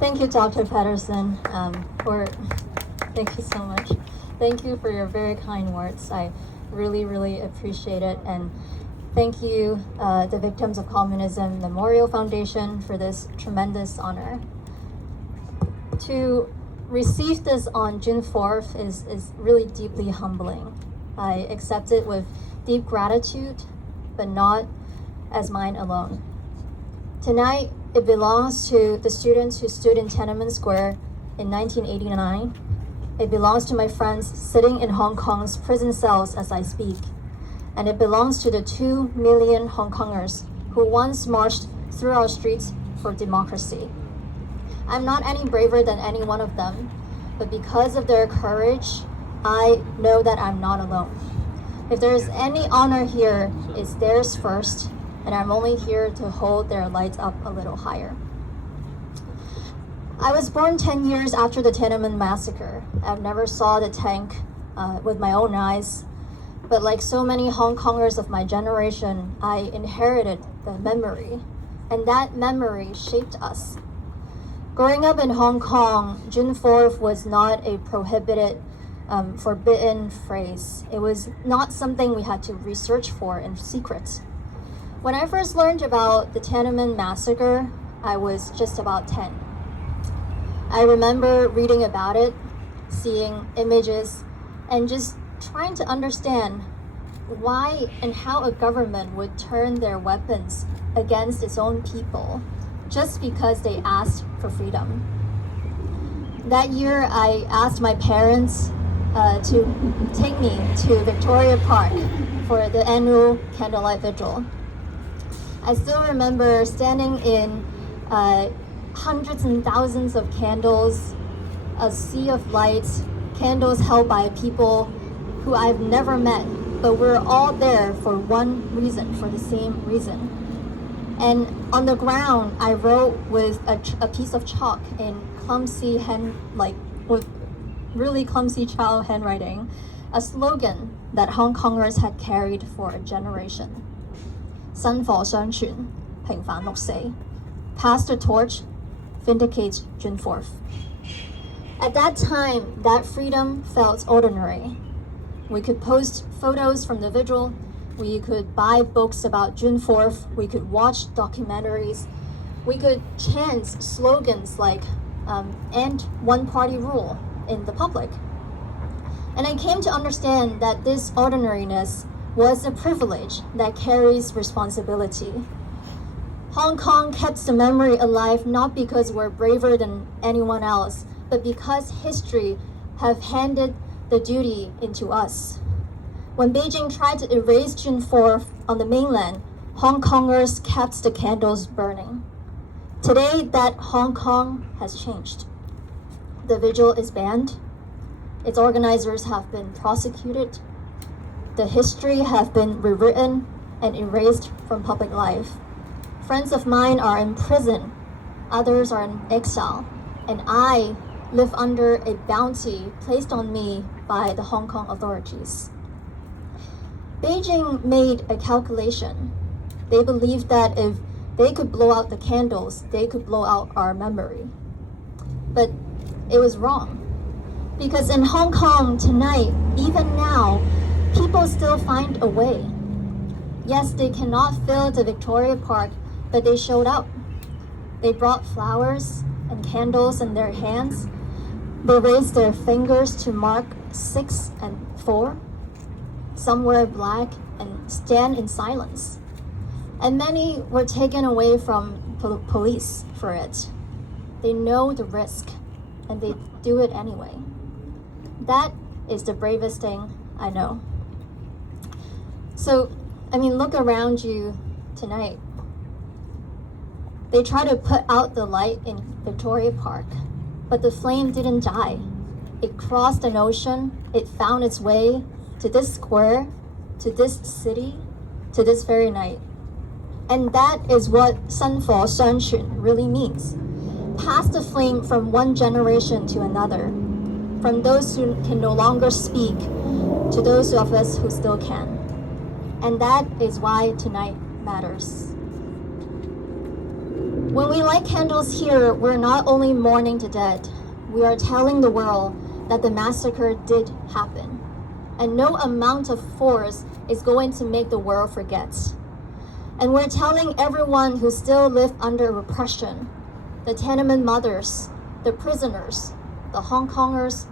Thank you, Dr. Patterson, thank you so much. Thank you for your very kind words. I really, really appreciate it. And thank you, the Victims of Communism Memorial Foundation, for this tremendous honor. To receive this on June 4th is really deeply humbling. I accept it with deep gratitude, but not as mine alone. Tonight, it belongs to the students who stood in Tiananmen Square in 1989. It belongs to my friends sitting in Hong Kong's prison cells as I speak. And it belongs to the 2 million Hong Kongers who once marched through our streets for democracy. I'm not any braver than any one of them, but because of their courage, I know that I'm not alone. If there's any honor here, it's theirs first, and I'm only here to hold their lights up a little higher. I was born 10 years after the Tiananmen massacre. I've never saw the tank with my own eyes, but like so many Hong Kongers of my generation, I inherited the memory, and that memory shaped us. Growing up in Hong Kong, June 4th was not a prohibited, forbidden phrase. It was not something we had to research for in secret. When I first learned about the Tiananmen massacre, I was just about 10. I remember reading about it, seeing images, and just trying to understand why and how a government would turn their weapons against its own people just because they asked for freedom. That year, I asked my parents to take me to Victoria Park for the annual candlelight vigil. I still remember standing in hundreds and thousands of candles, a sea of lights, candles held by people who I've never met, but we're all there for one reason, for the same reason. And on the ground, I wrote with a piece of chalk in with really clumsy child handwriting, a slogan that Hong Kongers had carried for a generation. 薪火相傳，平反六四. Pass the torch, vindicate June 4th. At that time, that freedom felt ordinary. We could post photos from the vigil, we could buy books about June 4th, we could watch documentaries, we could chant slogans like end one-party rule in the public. And I came to understand that this ordinariness was a privilege that carries responsibility. Hong Kong kept the memory alive not because we're braver than anyone else, but because history have handed the duty into us. When Beijing tried to erase June 4th on the mainland, Hong Kongers kept the candles burning. Today, that Hong Kong has changed. The vigil is banned. Its organizers have been prosecuted. The history have been rewritten and erased from public life. Friends of mine are in prison. Others are in exile. And I live under a bounty placed on me by the Hong Kong authorities. Beijing made a calculation. They believed that if they could blow out the candles, they could blow out our memory. But it was wrong. Because in Hong Kong tonight, even now, people still find a way. Yes, they cannot fill the Victoria Park, but they showed up. They brought flowers and candles in their hands. They raised their fingers to mark 6 and 4. Some wear black and stand in silence. And many were taken away from police for it. They know the risk, and they do it anyway. That is the bravest thing I know. So, look around you tonight. They try to put out the light in Victoria Park, but the flame didn't die. It crossed an ocean, it found its way to this square, to this city, to this very night. And that is what 薪火相傳 really means. Pass the flame from one generation to another, from those who can no longer speak to those of us who still can. And that is why tonight matters. When we light candles here, we're not only mourning the dead, we are telling the world that the massacre did happen. And no amount of force is going to make the world forget. And we're telling everyone who still live under repression, the Tiananmen mothers, the prisoners, the Hong Kongers,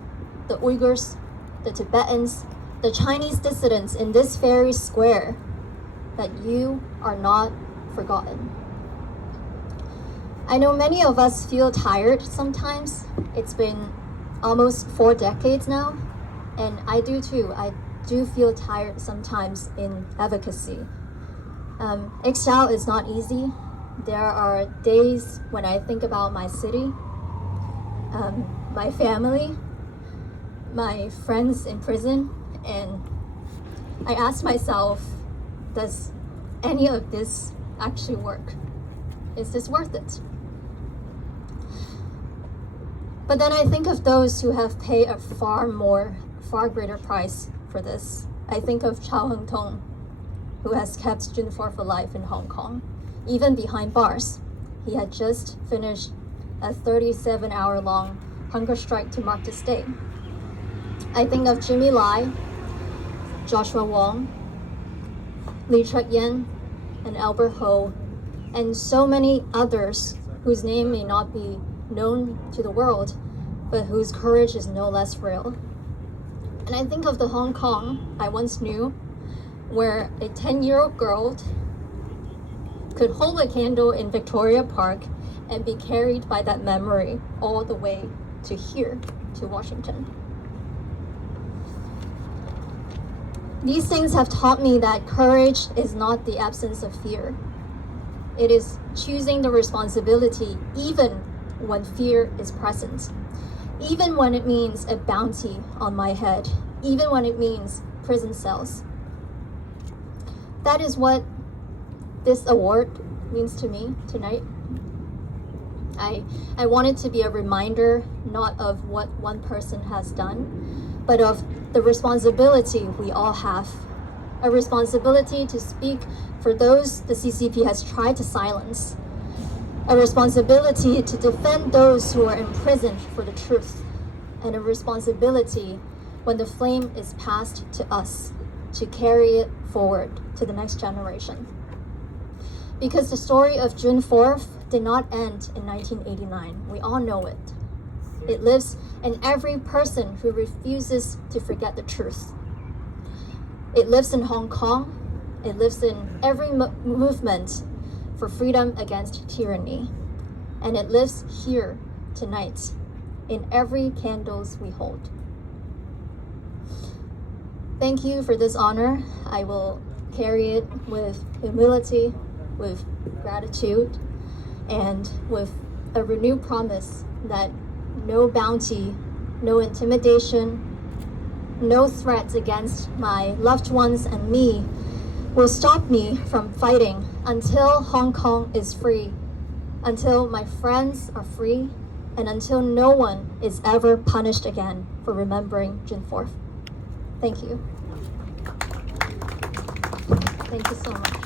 the Uyghurs, the Tibetans, the Chinese dissidents in this very square, that you are not forgotten. I know many of us feel tired sometimes. It's been almost 4 decades now, and I do too. I do feel tired sometimes in advocacy. Exile is not easy. There are days when I think about my city, my family, my friends in prison, and I ask myself, does any of this actually work? Is this worth it? But then I think of those who have paid a far greater price for this. I think of Chow Hang-tung, who has kept June 4th alive in Hong Kong, even behind bars. He had just finished a 37-hour-long hunger strike to mark this day. I think of Jimmy Lai, Joshua Wong, Lee Chut-yen, and Albert Ho, and so many others whose name may not be known to the world, but whose courage is no less real. And I think of the Hong Kong I once knew, where a 10-year-old girl could hold a candle in Victoria Park and be carried by that memory all the way to here, to Washington. These things have taught me that courage is not the absence of fear. It is choosing the responsibility even when fear is present, even when it means a bounty on my head, even when it means prison cells. That is what this award means to me tonight. I want it to be a reminder not of what one person has done, but of the responsibility we all have. A responsibility to speak for those the CCP has tried to silence. A responsibility to defend those who are imprisoned for the truth. And a responsibility when the flame is passed to us to carry it forward to the next generation. Because the story of June 4th did not end in 1989. We all know it. It lives in every person who refuses to forget the truth. It lives in Hong Kong. It lives in every movement for freedom against tyranny. And it lives here tonight in every candles we hold. Thank you for this honor. I will carry it with humility, with gratitude, and with a renewed promise that no bounty, no intimidation, no threats against my loved ones and me will stop me from fighting until Hong Kong is free, until my friends are free, and until no one is ever punished again for remembering June 4th. Thank you. Thank you so much.